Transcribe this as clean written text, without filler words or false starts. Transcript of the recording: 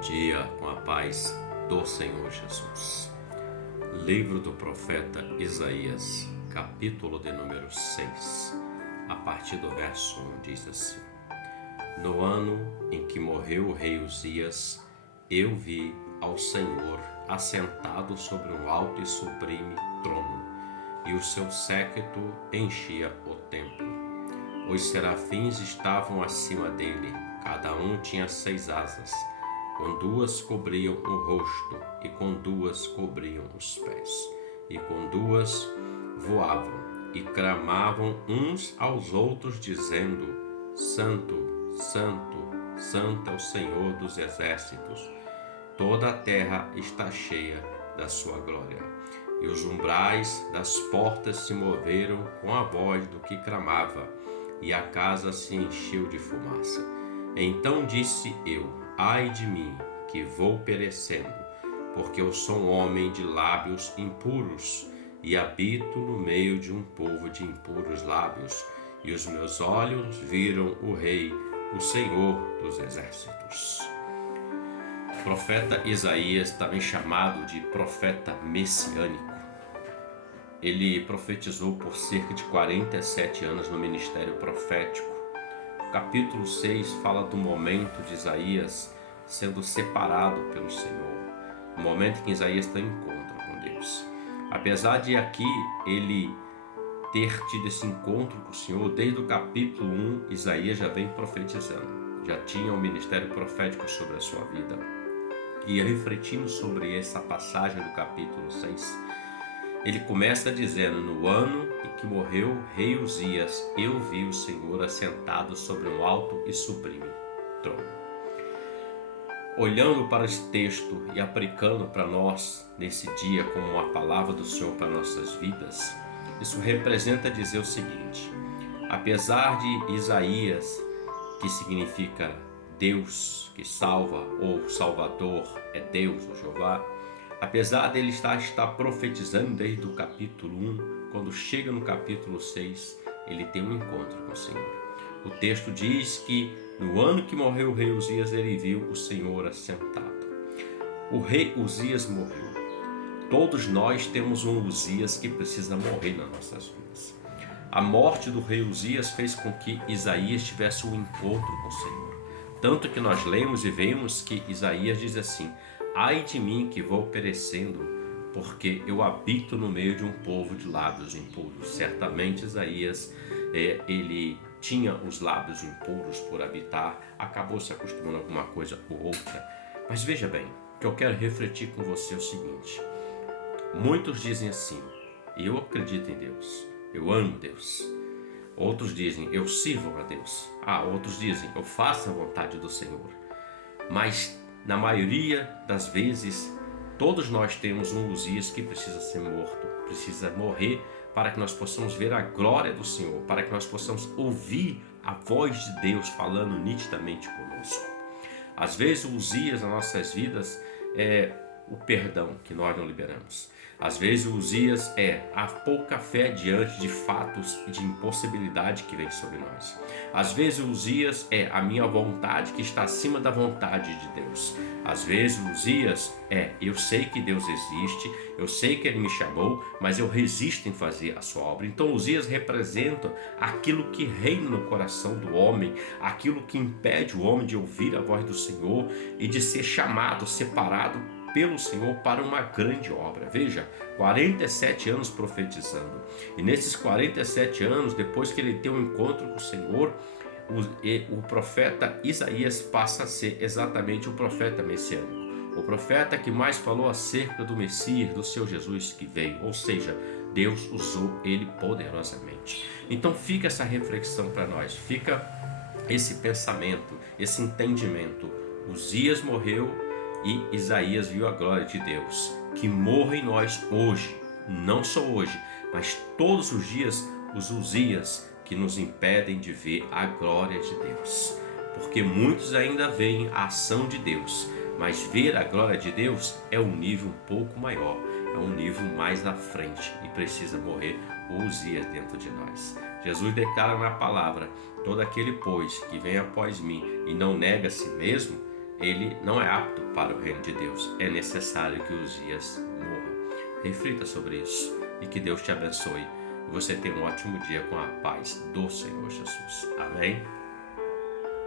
dia com a paz do Senhor Jesus. Livro do profeta Isaías, capítulo de número 6, a partir do verso 1, diz assim: No ano em que morreu o rei Uzias, eu vi ao Senhor assentado sobre um alto e sublime trono, e o seu séquito enchia o templo. Os serafins estavam acima dele, cada um tinha 6 asas, com 2 cobriam o rosto, e com 2 cobriam os pés, e com 2 voavam, e clamavam uns aos outros, dizendo: Santo, Santo, Santo é o Senhor dos exércitos, toda a terra está cheia da sua glória. E os umbrais das portas se moveram com a voz do que clamava, e a casa se encheu de fumaça. Então disse eu: ai de mim, que vou perecendo, porque eu sou um homem de lábios impuros, e habito no meio de um povo de impuros lábios, e os meus olhos viram o Rei, o Senhor dos exércitos. O profeta Isaías, também chamado de profeta messiânico, ele profetizou por cerca de 47 anos no ministério profético. O capítulo 6 fala do momento de Isaías sendo separado pelo Senhor, o momento em que Isaías tem encontro com Deus. Apesar de aqui ele ter tido esse encontro com o Senhor, desde o capítulo 1, Isaías já vem profetizando, já tinha um ministério profético sobre a sua vida. E refletindo sobre essa passagem do capítulo 6, ele começa dizendo: no ano em que morreu o rei Uzias, eu vi o Senhor assentado sobre um alto e sublime trono. Olhando para esse texto e aplicando para nós nesse dia como uma palavra do Senhor para nossas vidas, isso representa dizer o seguinte: apesar de Isaías, que significa Deus que salva, ou Salvador é Deus, o Jeová, apesar dele estar profetizando desde o capítulo 1, quando chega no capítulo 6, ele tem um encontro com o Senhor. O texto diz que no ano que morreu o rei Uzias, ele viu o Senhor assentado. O rei Uzias morreu. Todos nós temos um Uzias que precisa morrer nas nossas vidas. A morte do rei Uzias fez com que Isaías tivesse um encontro com o Senhor. Tanto que nós lemos e vemos que Isaías diz assim: ai de mim que vou perecendo, porque eu habito no meio de um povo de lábios impuros. Certamente Isaías, ele tinha os lábios impuros por habitar, acabou se acostumando a alguma coisa ou outra. Mas veja bem, o que eu quero refletir com você é o seguinte: muitos dizem assim: eu acredito em Deus, eu amo Deus. Outros dizem: eu sirvo a Deus. Outros dizem: eu faço a vontade do Senhor. Mas na maioria das vezes, todos nós temos um Uzias que precisa ser morto, precisa morrer, para que nós possamos ver a glória do Senhor, para que nós possamos ouvir a voz de Deus falando nitidamente conosco. Às vezes o Uzias nas nossas vidas é o perdão que nós não liberamos. Às vezes o Uzias é a pouca fé diante de fatos e de impossibilidade que vem sobre nós. Às vezes o Uzias é a minha vontade que está acima da vontade de Deus. Às vezes o Uzias é: eu sei que Deus existe, eu sei que Ele me chamou, mas eu resisto em fazer a sua obra. Então Uzias representa aquilo que reina no coração do homem, aquilo que impede o homem de ouvir a voz do Senhor e de ser chamado, separado pelo Senhor para uma grande obra. Veja, 47 anos profetizando, e nesses 47 anos, depois que ele tem um encontro com o Senhor, o profeta Isaías passa a ser exatamente o profeta messiânico, o profeta que mais falou acerca do Messias, do seu Jesus que veio, ou seja, Deus usou ele poderosamente. Então fica essa reflexão para nós, fica esse pensamento, esse entendimento. Uzias morreu e Isaías viu a glória de Deus, que morra em nós hoje, não só hoje, mas todos os dias, os Uzias que nos impedem de ver a glória de Deus. Porque muitos ainda veem a ação de Deus, mas ver a glória de Deus é um nível um pouco maior, é um nível mais à frente, e precisa morrer o Uzias dentro de nós. Jesus declara na palavra: todo aquele, pois, que vem após mim e não nega a si mesmo, ele não é apto para o reino de Deus. É necessário que Uzias morra. Reflita sobre isso e que Deus te abençoe. E você tenha um ótimo dia com a paz do Senhor Jesus. Amém?